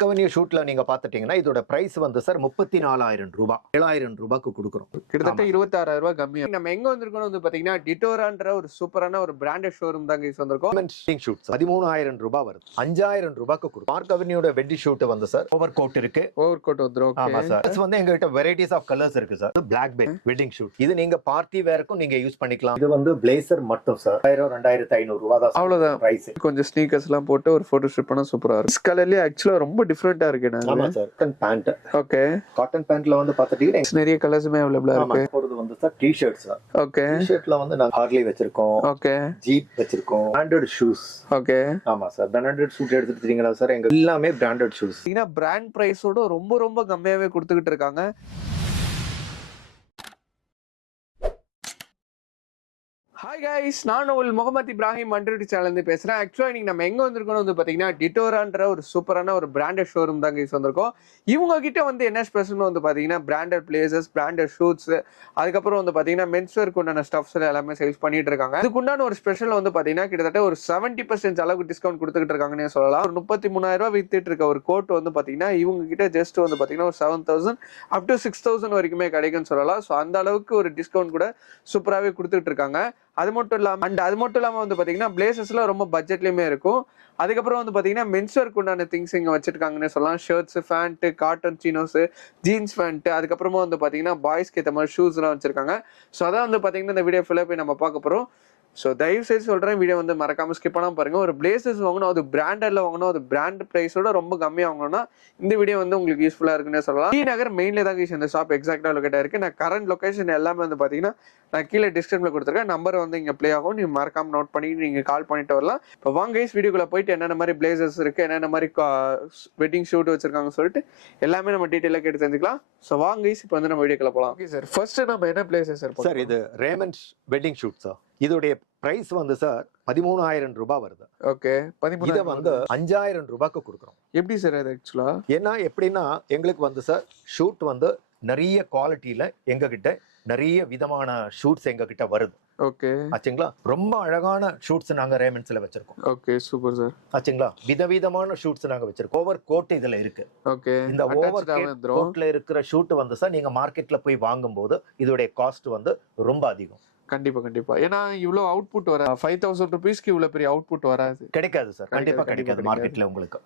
கவனிய ஷூட்ல நீங்க பாத்துட்டீங்கன்னா இதோட பிரைஸ் வந்து சார் 34,000 ரூபாய் 7,000 ரூபாய்க்கு கொடுக்குறோம். கிட்டத்தட்ட 26,000 ரூபாய் கம்மி. நம்ம எங்க வந்திருக்கோம் வந்து பாத்தீங்கன்னா டிட்டோரான்ற ஒரு சூப்பரான ஒரு பிராண்டட் ஷோரூம் தாங்க வந்திருக்கோம். ஷூட் 13,000 ரூபாய் வருது. 5,000 ரூபாய்க்கு கொடுக்கும். பார்க் அவென்யூட வெட்டி ஷூட் வந்து சார் ஓவர் கோட் இருக்கு. ஓவர் கோட் வந்துரும். ஆமா சார். இது வந்து எங்ககிட்ட வெரைட்டிஸ் ஆஃப் கலர்ஸ் இருக்கு சார். பிளாக் பெட் வெட்டிங் ஷூட். இது நீங்க பார்ட்டி வேர்க்கும் நீங்க யூஸ் பண்ணிக்கலாம். இது வந்து பிளேசர் மட்டும் சார் 2,500 ரூபாய் தான். அவ்வளவுதான் பிரைஸ். கொஞ்சம் ஸ்னீக்கர்ஸ் எல்லாம் போட்டு ஒரு போட்டோ ஷூட் பண்ணா சூப்பரா இருக்கும். கலர்லயே ஆக்சுவலா ரொம்ப டிஃபரெண்டா இருக்கு. ஆமா sir. Cotton pant. Okay. Cotton பேண்ட்ல வந்து பாத்துட்டீங்கன்னா நிறைய கலர்ஸ்மே அவேலபிளா இருக்கு. போறது வந்து சார் டி-ஷர்ட்ஸ் சார். ஓகே. டி-ஷர்ட்ல வந்து நாங்க ஹார்லி வச்சிருக்கோம். ஓகே. ஜீப் வச்சிருக்கோம். Branded shoes. ஓகே. ஆமா சார். பிராண்டட் ஷூட் எடுத்துட்டீங்களா சார்? எங்க எல்லாமே பிராண்டட் ஷூஸ். ஏன்னா பிராண்ட் பிரைஸோட ரொம்ப கம்மியாவே கொடுத்துக்கிட்டு இருக்காங்க. ஹாய் கைஸ், நான் உங்கள் முகமது இப்ராஹிம் அண்ட்ரூட்டி சேனல்ந்து பேசுகிறேன். ஆக்சுவலாக இன்னைக்கு நம்ம எங்கே வந்திருக்கோம் வந்து பார்த்தீங்கன்னா டிட்டோரான்ற ஒரு சூப்பரான ஒரு பிராண்டட் ஷோரூம் தான் கைஸ் வந்திருக்கோம். இவங்க கிட்ட வந்து என்ன ஸ்பெஷல்னு வந்து பார்த்தீங்கன்னா பிராண்டட் பிளேசஸ், பிராண்டட் ஷூட்ஸ், அதுக்கப்புறம் வந்து பார்த்தீங்கன்னா மென்ஸ்வேருக்கு உண்டான ஸ்டப்ஸ் எல்லாமே சேல்ஸ் பண்ணிட்டு இருக்காங்க. அதுக்குண்டான ஒரு ஸ்பெஷல் வந்து பார்த்தீங்கன்னா கிட்டத்தட்ட ஒரு 70% அளவுக்கு டிஸ்கவுண்ட் கொடுத்துக்கிட்டு இருக்காங்கன்னே சொல்லலாம். ஒரு 33,000 ரூபாய் வித்துட்டு இருக்க ஒரு கோட் வந்து பார்த்தீங்கன்னா இவங்க கிட்ட ஜஸ்ட் வந்து பார்த்தீங்கன்னா ஒரு 7,000 அப் டு 6,000 வரைக்குமே கிடைக்கும்னு சொல்லலாம். ஸோ அந்த அளவுக்கு ஒரு டிஸ்கவுண்ட் கூட சூப்பராகவே கொடுத்துட்டு இருக்காங்க. அது மட்டும் இல்லாம வந்து பாத்தீங்கன்னா பிளேசஸ்ல ரொம்ப பட்ஜெட்லயுமே இருக்கும். அதுக்கப்புறம் வந்து பாத்தீங்கன்னா மென்ஸ்வேருக்கு உண்டான திங்ஸ் இங்க வச்சிருக்காங்கன்னு சொல்லலாம். Shirts, pant, cotton chinos, jeans pant, அதுக்கப்புறமா வந்து பாத்தீங்கன்னா பாய்ஸ்க்கு ஏற்ற மாதிரி ஷூஸ் எல்லாம் வச்சிருக்காங்க. ஸோ அதான் வந்து பாத்தீங்கன்னா இந்த வீடியோ ஃபுல்லா போய் நம்ம பார்க்க போறோம். ஸோ தயவு செய்து சொல்கிறேன், வீடியோ வந்து மறக்காம ஸ்கிப் பண்ணாமல் பாருங்க. ஒரு பிளேசஸ் வாங்கணும், அது பிராண்டட்ல வாங்கணும், அது பிராண்ட் ப்ரைஸோட ரொம்ப கம்மியாக வாங்கணும்னா இந்த வீடியோ வந்து உங்களுக்கு யூஸ்ஃபுல்லாக இருக்குன்னு சொல்லலாம். டி நகர் மெயின்ல தான் இந்த ஷாப் எக்ஸாக்டாக லொக்கேட்டாக இருக்கு. நான் கரண்ட் லொகேஷன் எல்லாமே வந்து பார்த்தீங்கன்னா நான் கீழே டிஸ்கிரிப்ஷனில் கொடுத்துருக்கேன். நம்பர் வந்து இங்கே ப்ளே ஆகும். நீங்கள் மறக்காம நோட் பண்ணி நீங்கள் கால் பண்ணிட்டு வரலாம். இப்போ வாங்க கைஸ், வீடியோக்குள்ள போயிட்டு என்னென்ன மாதிரி பிளேசஸ் இருக்கு, என்னென்ன மாதிரி வெட்டிங் ஷூட் வச்சிருக்காங்கன்னு சொல்லிட்டு எல்லாமே நம்ம டீட்டெயிலாக கேட்டு தெரிஞ்சுக்கலாம். ஸோ வாங்க கைஸ், இப்போ வந்து நம்ம வீடியோக்குள்ள போகலாம். ஓகே சார், ஃபர்ஸ்ட் நம்ம என்ன பிளேசஸ் சார்? இது ரேமண்ட்ஸ் வெட்டிங் ஷூட் சார். இதோடைய பிரைஸ் வந்து சார் 13,000 ரூபாய் வருது. ஓகே. இதை வந்து 5,000 ரூபாய்க்கு கொடுக்குறோம். எப்படி சார் அது ஆக்சுவலா? ஏன்னா எப்படின்னா எங்களுக்கு வந்து சார் ஷூட் வந்து நிறைய குவாலிட்டியில எங்க கிட்ட நிறைய விதமான ஷூட்ஸ் எங்க கிட்ட வருது. ஓகே ஆச்சுங்களா? ரொம்ப அழகான ஷூட்ஸ் நாங்க ரேமண்ட்ஸ்ல வச்சிருக்கோம். Okay, super sir. ஆச்சுங்களா? விதவிதமான ஷூட்ஸ் நாங்க வச்சிருக்கோம். ஓவர் கோட் இதுல இருக்கு. ஓகே. இந்த ஓவர் கோட்ல இருக்கிற ஷூட் வந்து சார் நீங்க மார்க்கெட்ல போய் வாங்கும்போது இதோடைய காஸ்ட் வந்து ரொம்ப அதிகம். கண்டிப்பா. ஏன்னா இவ்வளவு அவுட்புட் வர 5,000 ரூபீஸ்க்கு இவ்வளவு பெரிய அவுட்புட் வராது. கிடைக்காது சார். கண்டிப்பா கிடைக்காது மார்க்கெட்ல உங்களுக்கு.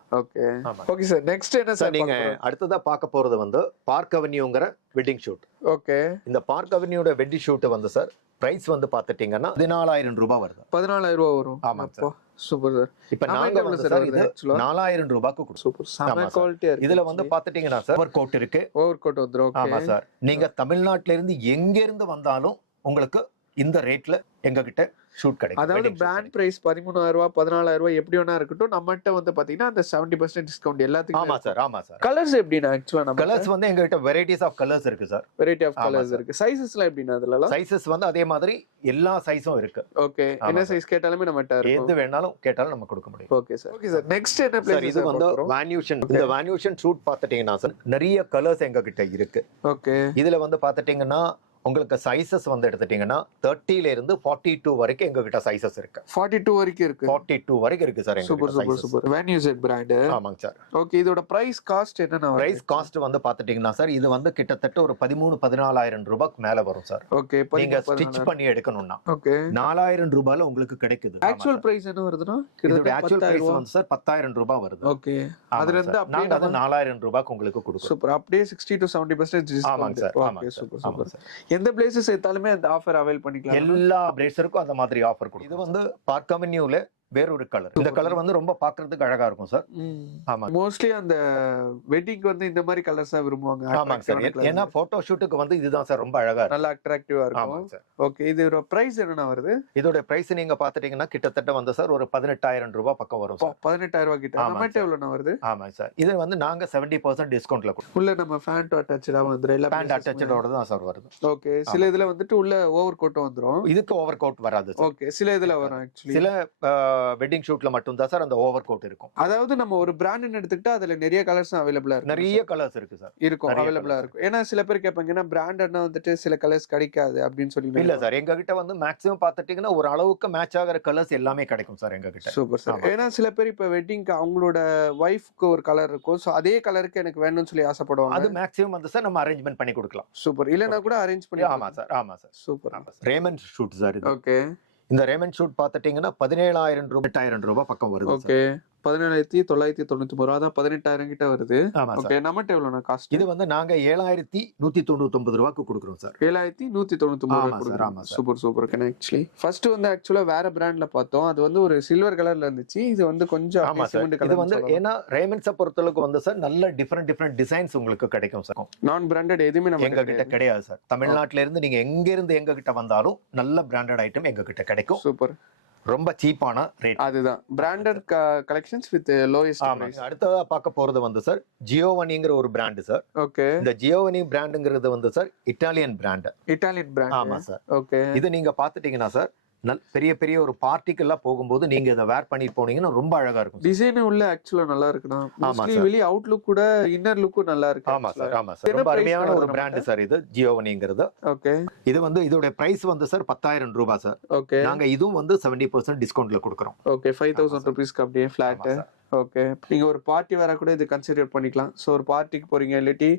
ஓகே சார், நெக்ஸ்ட் என்ன சார்? நீங்க அடுத்ததா பார்க்க போறது வந்து பார்க் அவென்யூங்கற வெட்டிங் ஷூட். ஓகே. இந்த பார்க் அவென்யூட வெட்டிங் ஷூட் வந்து சார் பிரைஸ் வந்து பாத்துட்டீங்கன்னா 14,000 ரூபாய் வருது. 14,000 ரூபாய் வரும். ஆமா சார். Super sir. இப்போ நாங்க வந்து சார் இது 4,000 ரூபாய்க்கு கொடுப்போம். சூப்பர், செம குவாலிட்டியா இருக்கு. இதுல வந்து பாத்துட்டீங்கன்னா சார் ஓவர் கோட் இருக்கு. ஓவர் கோட் வந்துரும். ஆமா சார். நீங்க தமிழ்நாட்டுல இருந்து எங்க இருந்து வந்தாலும் உங்களுக்கு இந்த ரேட்ல எங்க கிட்ட ஷூட் கிடைக்கும். அதாவது பிராண்ட் பிரைஸ் 13,000 ரூபாய் 14,000 ரூபாய் எப்படி வேணா இருக்கட்டும், நம்மகிட்ட வந்து பாத்தீங்கன்னா அந்த 70% டிஸ்கவுண்ட் எல்லாத்துக்கும். ஆமா சார். ஆமா சார். கலர்ஸ் எப்படினா ஆக்சுவலா நம்ம கலர்ஸ் வந்து எங்க கிட்ட வெரைட்டிஸ் ஆஃப் கலர்ஸ் இருக்கு சார். வெரைட்டி ஆஃப் கலர்ஸ் இருக்கு. சைஸஸ்லாம் எப்படினா அதெல்லாம் சைஸஸ் வந்து அதே மாதிரி எல்லா சைஸும் இருக்கு. ஓகே. என்ன சைஸ் கேட்டாலுமே நம்மகிட்ட இருக்கு. எது வேணாலும் கேட்டாலும் நம்ம கொடுக்க முடியும். Okay sir. Okay sir, next என்ன பிளேஸ்? இது வந்து வான்யூஷன். இந்த வான்யூஷன் ஷூட் பாத்துட்டீங்கன்னா சார் நிறைய கலர்ஸ் எங்க கிட்ட இருக்கு. ஓகே. இதுல வந்து பாத்துட்டீங்கன்னா உங்களுக்கு சைஸஸ் வந்து எடுத்துட்டீங்கன்னா 30 ல இருந்து 42 வரைக்கும் எங்க கிட்ட சைஸஸ் இருக்கு. 42 வரைக்கும் இருக்கு. 42 வரைக்கும் இருக்கு சார். சூப்பர். வேன்யூசெட் பிராண்ட். ஆமாங்க சார். ஓகே. இதோட பிரைஸ் காஸ்ட் என்னன்னா? பிரைஸ் காஸ்ட் வந்து பாத்துட்டீங்கன்னா சார் இது வந்து கிட்டத்தட்ட ஒரு 13,000-14,000 ரூபாய்க்கு மேல வரும் சார். ஓகே. நீங்க ஸ்டிட்ச் பண்ணி எடுக்கணும்னா. ஓகே. 4,000 ரூபாயில உங்களுக்கு கிடைக்குது. ஆக்சுவல் பிரைஸ் என்ன வருதுன்னா? இதோட ஆக்சுவல் பிரைஸ் வந்து சார் 10,000 ரூபாய் வருது. ஓகே. அதுல இருந்து அப்படியே அது 4,000 ரூபாய்க்கு உங்களுக்கு கொடுக்கும். சூப்பர். அப்படியே 60 to 70% டிஸ்கவுண்ட். ஆமாங்க சார். Okay, super. எந்த பிளேसेस எடுத்தாலுமே அந்த ஆஃபர் அவைல் பண்ணிக்கலாம். எல்லா பிளேசருக்கும் அந்த மாதிரி ஆஃபர் கொடுக்கும். இது வந்து பார்க் அவென்யூல வேற ஒரு கலர். இந்த கலர் வந்து ரொம்ப பாக்குறதுக்கு அழகா இருக்கும் சார். ஆமா. மோஸ்ட்லி அந்த வெட்டிங் வந்து இந்த மாதிரி கலர்ஸ் தான் விரும்புவாங்க. ஆமாங்க சார். ஏன்னா போட்டோ ஷூட்டுக்கு வந்து இதுதான் சார் ரொம்ப அழகா நல்லா அட்ராக்டிவா இருக்கும். ஓகே. இதோட பிரைஸ் என்ன வருது? இதோட பிரைஸ் நீங்க பாத்துட்டீங்கன்னா கிட்டத்தட்ட வந்து சார் ஒரு 18,000 ரூபாய் பக்கம் வரும் சார். 18,000 ரூபாய் கிட்ட. நம்மட்ட எவ்வளவு வருது? ஆமா சார். இது வந்து நாங்க 70% டிஸ்கவுண்ட்ல கொடுப்போம். உள்ள நம்ம ஃபேண்ட் அட்டாச்சடா வந்துரும். எல்லா ஃபேண்ட் அட்டாச்சடோட தான் சார் வருது. ஓகே. சில இதுல வந்துட்டு உள்ள ஓவர் கோட் வந்துரும். இதுக்கு ஓவர் கோட் வராது சார். ஓகே. சில இதுல வரும். ஆக்சுவலி சில வெட்டிங் ஷூட்ல மட்டும் தான் சார் அந்த ஓவர் கோட் இருக்கும். அதாவது நம்ம ஒரு பிராண்ட் எடுத்துக்கிட்டா அதுல நிறைய கலர்ஸ் அவைலபிளா இருக்கு. நிறைய கலர்ஸ் இருக்கு சார். இருக்கும், நிறைய அவைலபிளா colours இருக்கும். ஏன்னா சில பேர் கேட்பாங்கன்னா பிராண்டட்னா வந்துட்டு சில கலர்ஸ் கிடைக்காது அப்படின்னு சொல்லி. இல்ல சார், எங்க கிட்ட வந்து மேக்ஸிமம் பாத்துட்டீங்கன்னா ஒரு அளவுக்கு மேட்ச் ஆகிற கலர்ஸ் எல்லாமே கிடைக்கும் சார் எங்க கிட்ட. Super sir. ஏன்னா சில பேர் இப்ப வெட்டிங்க்கு அவங்களோட ஒய்ஃப்க்கு ஒரு கலர் இருக்கும், ஸோ அதே கலருக்கு எனக்கு வேணும்னு சொல்லி ஆசைப்படுவாங்க. அது மேக்ஸிமம் வந்து சார் நம்ம அரேஞ்ச்மெண்ட் பண்ணி கொடுக்கலாம். சூப்பர். இல்லைன்னா கூட அரேஞ்ச் பண்ணி. ஆமா சார், ஆமா sir. Super. Raymond shoot sir இது. ஓகே. இந்த ரேமண்ட் ஷூட் பாத்துட்டீங்கன்னா 17,000 ரூபாய் 8,000 ரூபாய் பக்கம் வருது. ஓகே. 17,999 ரூபா தான், 18,000 கிட்ட வருது. ஆமா ஓகே. சார். நம்மட்ட எவ்வளவுனா காஸ்ட்? இது வந்து நாங்க 7,199 ரூபாய்க்கு கொடுக்குறோம் சார். 7,199 ஆமா ரூபாய் சார், ஆமா sir. Super super. Actually first வந்து ஆக்சுவலா வேற பிராண்ட்ல பார்த்தோம், அது வந்து ஒரு சில்வர் கலர்ல இருந்துச்சு. இது வந்து கொஞ்சம் ஆமா சார். இது வந்து ஏன்னா ரேமண்ட்ஸை பொறுத்தளவுக்கு வந்து சார் நல்ல டிஃபரெண்ட் டிசைன்ஸ் உங்களுக்கு கிடைக்கும் சார். நான் பிராண்டட் எதுவுமே நம்ம எங்க கிட்ட கிடையாது சார். தமிழ்நாட்டுல இருந்து நீங்க எங்க இருந்து எங்க கிட்ட வந்தாலும் நல்ல பிராண்டட் ஐட்டம் எங்க கிட்ட கிடைக்கும். சூப்பர். ரொம்ப சீப்பான ரேட். அதுதான் branded collections with lowest price. அடுத்ததா பார்க்க போறது வந்து சார் ஜியோவனிங்கிற ஒரு பிராண்ட் சார். ஓகே. இந்த ஜியோவனி பிராண்டுங்கிறது வந்து sir Italian brand. Italian brand. ஆமா சார். ஓகே. இது நீங்க பாத்துட்டீங்கன்னா சார் பெரிய பெரிய ஒரு பார்ட்டிக்கெல்லாம் போகும்போது நீங்க இதை வேர் பண்ணி போனீங்கன்னா ரொம்ப அழகா இருக்கும். டிசைன் உள்ள ஆக்சுவலா நல்லா இருக்குண்ணா. மோஸ்ட்லி வெளிய அவுட்லுக் கூட இன்னர் லுக்கும் நல்லா இருக்கு. ஆமா சார், ஆமா சார். ரொம்ப அருமையான ஒரு பிராண்ட் சார் இது ஜியோவனிங்கிறது. ஓகே. இது வந்து இதோட பிரைஸ் வந்து சார் 10,000 ரூபாய் சார். ஓகே. நாங்க இதுவும் வந்து 70% டிஸ்கவுண்ட்ல கொடுக்குறோம். ஓகே. 5,000 ரூபீஸ்க்கு அப்படியே ஃபிளாட். ஓகே. நீங்க ஒரு பார்ட்டி வர கூட இது கன்சிடர் பண்ணிக்கலாம். ஸோ ஒரு பார்ட்டிக்கு போறீங்க, இல்லாட்டி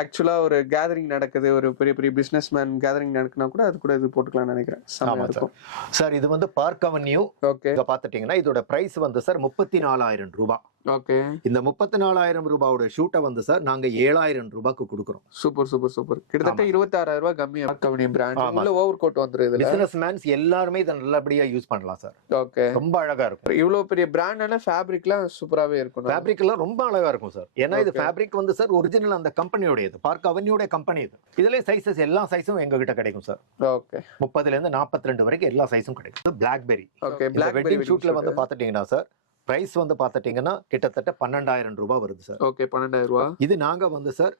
ஆக்சுவலா ஒரு கேதரிங் நடக்குது, ஒரு பெரிய பெரிய பிசினஸ் மேன் கேதரிங் நடக்குனா கூட அது கூட இது போட்டுக்கலாம்னு நினைக்கிறேன். ஆமா சார். சார் இது வந்து பார்க் அவென்யூ. ஓகே. இங்க பாத்துட்டீங்கன்னா இதோட பிரைஸ் வந்து சார் 34,000 ரூபாய். ஓகே. இந்த 34,000 ரூபாயோட ஷூட்டை வந்து சார் நாங்க 7,000 ரூபாய்க்கு கொடுக்குறோம். Super super super. கிட்டத்தட்ட 26,000 ரூபாய் கம்மியா கம்பெனி பிராண்ட். உள்ள ஓவர் கோட் வந்துருது. பிசினஸ் மேன்ஸ் எல்லாரும் இத நல்லபடியா யூஸ் பண்ணலாம் சார். ஓகே. ரொம்ப அழகா இருக்கும். இவ்வளவு பெரிய பிராண்டான ஃபேப்ரிக்லாம் சூப்பராவே இருக்கும். ஃபேப்ரிக் எல்லாம் ரொம்ப அழகா இருக்கும் சார். ஏன்னா இது ஃபேப்ரிக் வந்து சார் ஒரிஜினல் அந்த கம்பெனியோடது, பார்க் அவென்யூட கம்பெனி இது. இதுல சைஸஸ் எல்லா சைஸும் எங்க கிட்ட கிடைக்கும் சார். ஓகே. 30ல இருந்து 42 வரைக்கும் எல்லா சைஸும் கிடைக்கும். பிளாக்பெரி. ஓகே. வெட்டிங் ஷூட்ல வந்து பாத்துட்டீங்கன்னா சார் பிரைஸ் வந்து பாத்துட்டீங்கன்னா கிட்டத்தட்ட 12,000 ரூபாய் வருது சார். ஓகே. 12,000 ரூபாய். இது நாங்க வந்து சார்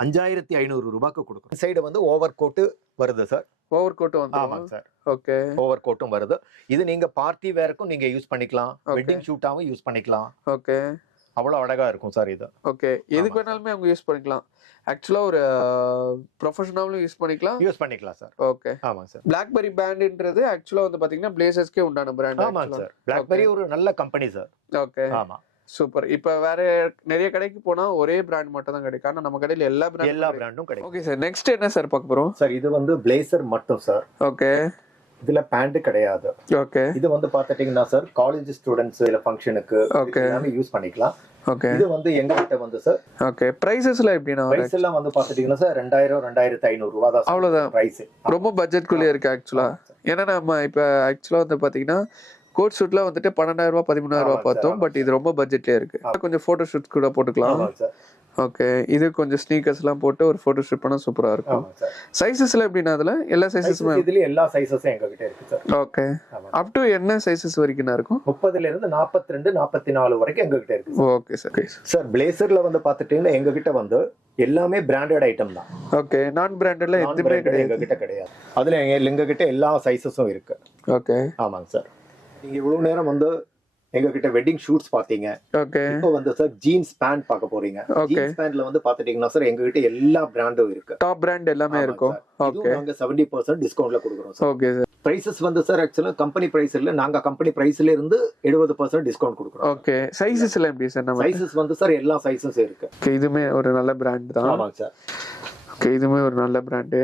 5,500 ரூபாய்க்கு கொடுக்குறோம். சைடு வந்து ஓவர் கோட் வருது சார். ஓவர் கோட் வந்து. ஆமாங்க சார். ஓகே. ஓவர் கோட்டும் வருது. இது நீங்க பார்ட்டி வேர்க்கும் நீங்க யூஸ் பண்ணிக்கலாம், வெட்டிங் ஷூட்டாவும் யூஸ் பண்ணிக்கலாம். ஓகே. அவ்வளவு அழகா இருக்கும் சார் இது. ஓகே. எதுக்கு வேணாலுமே அவங்க யூஸ் பண்ணிக்கலாம். ஆக்சுவலா ஒரு ப்ரொஃபஷனலும் யூஸ் பண்ணிக்கலாம் சார். ஓகே. ஆமாங்க சார். பிளாக்பெரி பிராண்ட்ன்றது ஆக்சுவலா வந்து பாத்தீங்கன்னா பிளேசர்ஸ்க்கே உண்டான பிராண்ட். ஆமாங்க சார். பிளாக்பெரி ஒரு நல்ல கம்பெனி சார். ஓகே. ஆமா. சூப்பர். இப்ப வேற நிறைய கடைக்கு போனா ஒரே பிராண்ட் மட்டும் தான் கிடைக்கும். ஆனா நம்ம கடையில எல்லா பிராண்டும் கிடைக்கும். Okay sir. நெக்ஸ்ட் என்ன சார் பார்க்க போறோம்? சார் இது வந்து பிளேசர் மட்டும் சார். ஓகே. இதுல பேண்ட் கிடையாது. ஓகே. இது வந்து பாத்துட்டீங்கன்னா சார் காலேஜ் ஸ்டூடண்ட்ஸ் இல்ல ஃபங்க்ஷனுக்கு எல்லாமே யூஸ் பண்ணிக்கலாம். ஓகே. இது வந்து எங்க கிட்ட வந்து சார் ஓகே. பிரைசஸ்ல எப்படினா பிரைஸ் எல்லாம் வந்து பாத்துட்டீங்கன்னா சார் 2,000 2,500 ரூபாய் தான். அவ்வளவுதான் பிரைஸ். ரொம்ப பட்ஜெட் குள்ளே இருக்கு ஆக்சுவலா. ஏன்னா நம்ம இப்ப ஆக்சுவலா வந்து பாத்தீங்கன்னா கோட் ஷூட்ல வந்துட்டு 12,000 ரூபாய் 13,000 ரூபாய் பார்த்தோம். பட் இது ரொம்ப பட்ஜெட்லயே இருக்கு. கொஞ்சம் போட்டோ ஷூட் கூட போட்டுக்கலாம். ஓகே. இது கொஞ்சம் ஸ்னீக்கர்ஸ் எல்லாம் போட்டு ஒரு போட்டோ ஷூட் பண்ணா சூப்பரா இருக்கும். சைஸஸ்ல எப்படினா அதுல எல்லா சைஸஸுமே இதுல எல்லா சைஸஸும் எங்க கிட்ட இருக்கு சார். ஓகே. அப் டு என்ன சைஸஸ் வரைக்கும் இருக்கும்? 30ல இருந்து 42 44 வரைக்கும் எங்க கிட்ட இருக்கு. Okay sir. சார் பிளேசர்ல வந்து பாத்துட்டீங்கன்னா எங்க கிட்ட வந்து எல்லாமே பிராண்டட் ஐட்டம் தான். ஓகே. நான் பிராண்டட்ல எதுவுமே எங்க கிட்ட கிடையாது. அதுல எங்க கிட்ட எல்லா சைஸஸும் இருக்கு. ஓகே. ஆமாங்க சார். நீங்க இவ்வளவு நேரம் வந்து எங்க கிட்ட வெட்டிங் ஷூட்ஸ் பாத்தீங்க. ஓகே. இப்போ வந்து சார் ஜீன்ஸ் பேண்ட் பார்க்க போறீங்க. ஜீன்ஸ் பேண்ட்ல வந்து பாத்துட்டீங்கன்னா சார் எங்க கிட்ட எல்லா பிராண்டும் இருக்கு. டாப் பிராண்ட் எல்லாமே இருக்கும். ஓகே. நாங்க 70% டிஸ்கவுண்ட்ல கொடுக்குறோம் சார். Okay sir. பிரைசஸ் வந்து சார் ஆக்சுவலா கம்பெனி பிரைஸ் இல்ல, நாங்க கம்பெனி பிரைஸ்ல இருந்து 70% டிஸ்கவுண்ட் கொடுக்குறோம். ஓகே. சைஸஸ்ல எப்படி சார்? நம்ம சைஸஸ் வந்து சார் எல்லா சைஸஸும் இருக்கு. ஓகே. இதுமே ஒரு நல்ல பிராண்ட் தான். ஆமாங்க சார். ஓகே. இதுமே ஒரு நல்ல பிராண்ட்.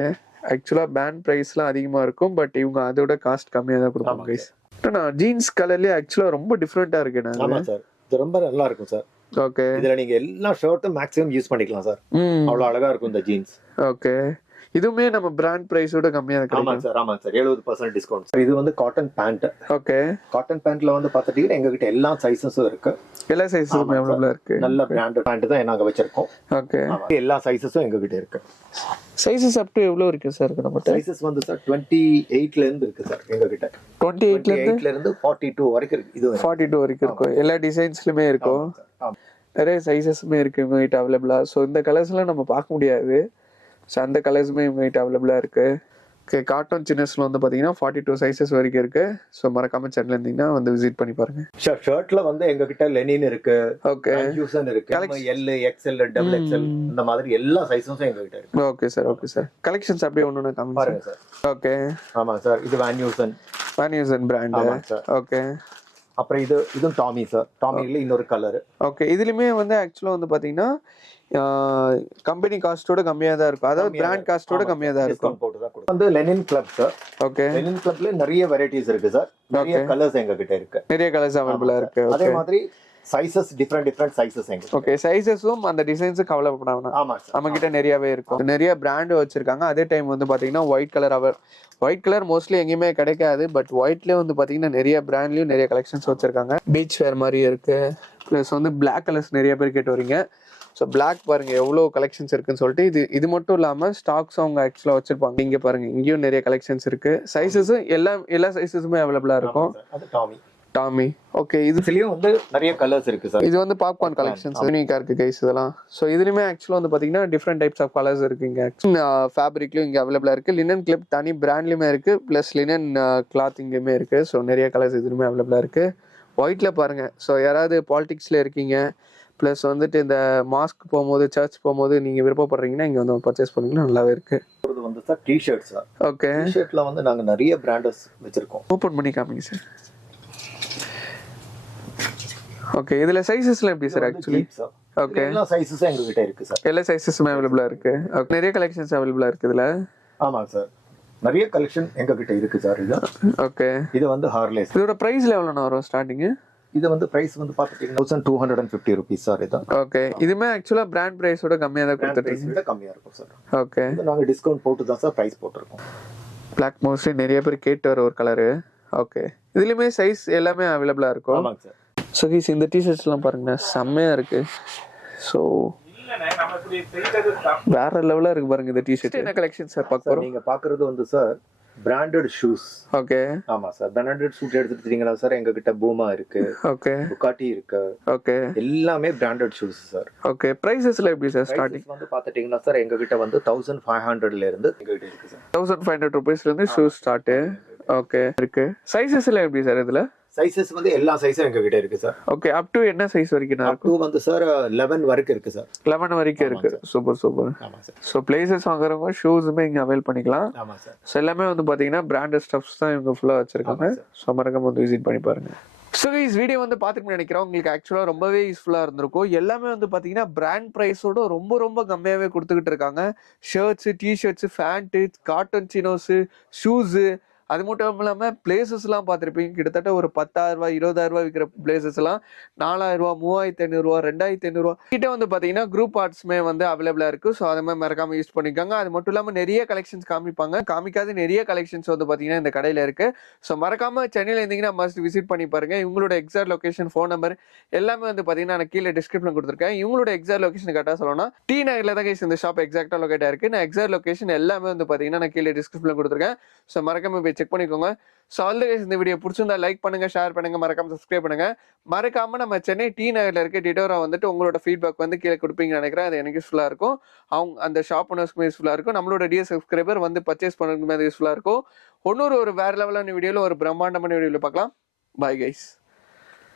ஆக்சுவலா பேண்ட் பிரைஸ்லாம் அதிகமா இருக்கும், பட் இவங்க அதோட காஸ்ட் கம்மியா தான் கொடுப்பாங்க गाइस. ஜீன்ஸ் கலர்லயே ஆக்சுவலா ரொம்ப டிஃபரெண்டா இருக்கு. ஆமா சார். இது ரொம்ப நல்லா இருக்கும் சார். ஓகே. இதுல நீங்க எல்லா ஷர்ட்டும் மேக்ஸிமம் யூஸ் பண்ணிக்கலாம் சார். அவ்வளவு அழகா இருக்கும் இந்த ஜீன்ஸ். ஓகே. இதுமே நம்ம பிராண்ட் பிரைஸோட கம்மியா இருக்கு. ஆமாங்க சார். ஆமாங்க சார். 70% டிஸ்கவுண்ட். இது வந்து காட்டன் பேண்ட். ஓகே. காட்டன் பேண்ட்ல வந்து பாத்துட்டீங்கன்னா எங்க கிட்ட எல்லா சைஸஸும் இருக்கு. எல்லா சைஸஸும் அவைலபிளா இருக்கு. நல்ல பிராண்டட் பேண்ட் தான் நாங்க வச்சிருக்கோம். ஓகே. எல்லா சைஸஸும் எங்க கிட்ட இருக்கு. சைஸஸ் அப் டு எவ்வளவு இருக்கு சார் நம்மட்ட? சைஸஸ் வந்து சார் 28ல இருந்து இருக்கு சார் எங்க கிட்ட. 28ல இருந்து 42 வரைக்கும் இருக்கு. இது 42 வரைக்கும் இருக்கும். எல்லா டிசைன்ஸ்லயுமே இருக்கும். நிறைய சைஸஸ்மே இருக்கு உங்க கிட்ட அவைலபிளா. ஸோ இந்த கலர்ஸ்லாம் நம்ம பார்க்க முடியாது. ஸோ அந்த கலர்ஸுமே உங்க கிட்ட அவைலபிளா இருக்கு. ஓகே, காட்டன் சின்னஸ்ல வந்து பாத்தீங்கன்னா 42 சைஸஸ் வரைக்கும் இருக்கு. ஸோ மறக்காம சேனல் இருந்தீங்கன்னா வந்து விசிட் பண்ணி பாருங்க. ஷர்ட்ல வந்து எங்க கிட்ட லெனின் இருக்கு, ஓகே கன்ஃபியூஷன் இருக்கு, Collection- L, XL, double XL இந்த மாதிரி எல்லா சைஸஸும் எங்க கிட்ட இருக்கு. Okay sir, okay sir. Collections அப்படியே ஒன்று காமிங்க பாருங்க சார். ஓகே, ஆமாங்க சார். இது வான்யூசன். வான்யூசன் பிராண்ட். ஆமாங்க சார். ஓகே, அப்புறம் இதுவும் டாமி சார். டாமில இன்னொரு கலர். ஓகே. இதுலயுமே வந்து ஆக்சுவலா வந்து பாத்தீங்கன்னா கம்பெனி காஸ்டோட கம்மியா தான் இருக்கும், அதாவது பிராண்ட் காஸ்டோட கம்மியா தான் இருக்கும். போட்டு தான் கொடுக்கும். வந்து Lenin club sir. Okay, Lenin கிளப்ல நிறைய வெரைட்டிஸ் இருக்கு சார். நிறைய கலர்ஸ் எங்க கிட்ட இருக்கு. நிறைய கலர்ஸ் அவைலபிளா இருக்கு. அதே மாதிரி சைஸஸ் டிஃபரெண்ட் சைஸஸ் எங்க. ஓகே, சைஸஸும் அந்த டிசைன்ஸும் கவலைப்பட வேணாம். ஆமா சார். நம்ம கிட்ட நிறையவே இருக்கும். நிறைய பிராண்ட் வச்சிருக்காங்க. அதே டைம் வந்து பாத்தீங்கன்னா ஒயிட் கலர் மோஸ்ட்லி எங்கேயுமே கிடைக்காது. பட் ஒயிட்லயே வந்து பாத்தீங்கன்னா நிறைய பிராண்ட்லயும் நிறைய கலெக்ஷன்ஸ் வச்சிருக்காங்க. பீச் வேர் மாதிரி இருக்கு. பிளஸ் வந்து பிளாக் கலர்ஸ் நிறைய பேர் கேட்டு வரீங்க. ஸோ பிளாக் பாருங்க எவ்வளோ கலெக்ஷன்ஸ் இருக்குன்னு சொல்லிட்டு இது மட்டும் இல்லாமல் ஸ்டாக்ஸ் அவங்க ஆக்சுவலாக வச்சிருப்பாங்க. இங்கே பாருங்க, இங்கேயும் நிறைய கலெக்ஷன்ஸ் இருக்கு. சைஸஸும் எல்லா சைஸஸுமே அவைலபிளா இருக்கும். அது டாமி. ஓகே, இதுலயும் வந்து நிறைய கலர்ஸ் இருக்கு சார். இது வந்து பாப்கார்ன் கலெக்ஷன்ஸ் யூனிக்கா இருக்கு கைஸ் இதெல்லாம். ஸோ இதுலயுமே ஆக்சுவலாக வந்து பாத்தீங்கன்னா டிஃப்ரெண்ட் டைப்ஸ் ஆஃப் கலர்ஸ் இருக்குங்க. ஃபேப்ரிக்லயும் இங்க அவைலபிளா இருக்கு. லினன் கிளிப் தனி பிராண்ட்லயுமே இருக்கு. பிளஸ் லினன் கிளாத் இங்கேயுமே இருக்கு. ஸோ நிறைய கலர்ஸ் இதுலயுமே அவைலபிளா இருக்கு. ஒயிட்ல பாருங்க. ஸோ யாராவது பாலிடிக்ஸ்ல இருக்கீங்க, பிளஸ் வந்துட்டு இந்த மாஸ்க் போகும்போது, சர்ச் போகும்போது நீங்க விருப்பப்படுறீங்கன்னா இங்க வந்து பர்ச்சேஸ் பண்ணீங்கன்னா நல்லாவே இருக்கு. இது வந்து சார் டி-ஷர்ட் சார். ஓகே, டி-ஷர்ட்ல வந்து நாங்க நிறைய பிராண்டஸ் வச்சிருக்கோம். ஓபன் பண்ணி காமிங்க சார். ஓகே, இதுல சைஸஸ்ல எப்படி சார் ஆக்சுவலி? ஓகே, எல்லா சைஸஸும் எங்க கிட்ட இருக்கு சார். எல்லா சைஸஸுமே அவைலபிளா இருக்கு. நிறைய கலெக்ஷன்ஸ் அவைலபிளா இருக்கு இதுல. ஆமாங்க சார். நிறைய கலெக்ஷன் எங்க கிட்ட இருக்கு சார். இது ஓகே, இது வந்து ஹார்லேஸ். இதோட பிரைஸ்ல எவ்வளவு வரும் ஸ்டார்டிங்? இது வந்து பிரைஸ் வந்து பாத்துட்டீங்கன்னா 1250 ரூபீஸ் சார். இது ஓகே, இதுமே ஆக்சுவலா பிராண்ட் பிரைஸோட கம்மியா தான் கொடுத்துட்டீங்க. விட கம்மியா இருக்கும் சார். ஓகே, இது நாங்க டிஸ்கவுண்ட் போட்டு தான் சார் பிரைஸ் போட்டுருக்கோம். பிளாக் மோஸ்ட்லி நிறைய பேர் கேட்டு வர ஒரு கலரு. ஓகே, இதுலயுமே சைஸ் எல்லாமே அவைலபிளா இருக்கும். ஆமாங்க சார். ஸோ கீஸ் இந்த டிஷர்ட்ஸ்லாம் பாருங்க, செம்மையா இருக்கு. ஸோ வேற லெவலா இருக்கு பாருங்க இந்த டிஷர்ட். என்ன கலெக்ஷன் சார் பார்க்க போறோம்? நீங்க பாக்குறது வந்து சார் பிராண்டட் ஷூஸ். ஓகே, ஆமா சார். பிராண்டட் ஷூட் எடுத்துட்டீங்கன்னா சார் எங்க கிட்ட பூமா இருக்கு, ஓகே, புகாட்டி இருக்கு. ஓகே, எல்லாமே பிராண்டட் ஷூஸ் சார். ஓகே. பிரைசஸ்ல எப்படி சார் ஸ்டார்டிங்? வந்து பாத்துட்டீங்கன்னா சார் எங்க கிட்ட வந்து 1500ல இருந்து எங்க கிட்ட இருக்கு சார். 1500 ரூபீஸ்ல இருந்து ஷூஸ் ஸ்டார்ட். ஓகே, இருக்கு. சைஸஸ்ல எப்படி சார் இதுல? சைஸஸ் வந்து எல்லா சைஸும் எங்க கிட்ட இருக்கு சார். ஓகே, அப் டு என்ன சைஸ் வரைக்கும் அப் டு வந்து சார் 11 வரைக்கும் இருக்கு சார். 11 வரைக்கும் இருக்கு. Super super. ஆமா சார். ஸோ பிளேசஸ் வாங்குறவங்க ஷூஸுமே இங்க அவைல் பண்ணிக்கலாம். ஆமா சார். ஸோ எல்லாமே வந்து பாத்தீங்கன்னா பிராண்டட் ஸ்டஃப்ஸ் தான் இவங்க ஃபுல்லா வச்சிருக்காங்க. ஸோ மறக்காம வந்து விசிட் பண்ணி பாருங்க. ஸோ கைஸ், வீடியோ வந்து பார்த்துட்டு நினைக்கிறோம் உங்களுக்கு ஆக்சுவலாக ரொம்பவே யூஸ்ஃபுல்லாக இருந்திருக்கும். எல்லாமே வந்து பார்த்தீங்கன்னா பிராண்ட் ப்ரைஸோட ரொம்ப கம்மியாகவே கொடுத்துக்கிட்டு இருக்காங்க. Shirts, T-shirts, pant, cotton chinos, shoes, அது மட்டும் இல்லாமல் பிளேசஸ்லாம் பார்த்துருப்பீங்க. கிட்டத்தட்ட ஒரு 10,000 20,000 விற்கிற பிளேசஸ்லாம் 4,000 3,500 2,500 கிட்ட வந்து பார்த்தீங்கன்னா குரூப் ஆர்ட்ஸுமே வந்து அவைலபிளாக இருக்குது. ஸோ அதை மாதிரி மறக்காமல் யூஸ் பண்ணிக்கோங்க. அது மட்டும் இல்லாமல் நிறைய கலெக்ஷன்ஸ் காமிக்காத நிறைய கலெக்ஷன்ஸ் வந்து பார்த்தீங்கன்னா இந்த கடையில் இருக்குது. ஸோ மறக்காமல் சென்னையில் இருந்தீங்கன்னா மஸ்ட் விசிட் பண்ணி பாருங்க. இவங்களோட எக்ஸாக்ட் லொகேஷன், ஃபோன் நம்பர் எல்லாமே வந்து பார்த்தீங்கன்னா நான் கீழே டிஸ்கிரிப்ஷன் கொடுத்துருக்கேன். இவங்களோட எக்ஸாக்ட் லொகேஷன் கரெக்டாக சொல்லணும்னா டி நகரில் தான் இந்த ஷாப் எக்ஸாக்டாக லொகேட்டாக இருக்குது. நான் எக்ஸாக்ட் லொகேஷன் எல்லாமே வந்து பார்த்தீங்கன்னா நான் கீழே டிஸ்கிரிப்ஷன் கொடுத்துருக்கேன். ஸோ மறக்காமல் போய் செக் பண்ணிக்கோங்க. ஸோ ஆல் இந்த வீடியோ பிடிச்சிருந்தா லைக் பண்ணுங்க, ஷேர் பண்ணுங்க, மறக்காம சப்ஸ்கிரைப் பண்ணுங்க. மறக்காம நம்ம சென்னை டி நகர்ல இருக்க டிடோரா வந்துட்டு உங்களோட ஃபீட்பேக் வந்து கீழே கொடுப்பீங்கன்னு நினைக்கிறேன். அது எனக்கு யூஸ்ஃபுல்லா இருக்கும். அவங்க அந்த ஷாப் ஓனர்ஸ்க்குமே யூஸ்ஃபுல்லா இருக்கும். நம்மளோட டிஎஸ் சப்ஸ்கிரைபர் வந்து பர்ச்சேஸ் பண்ணுறதுக்குமே அது யூஸ்ஃபுல்லா இருக்கும். ஒரு வேற லெவலான வீடியோல ஒரு பிரம்மாண்டமான வீடியோல பார்க்கலாம். Bye guys.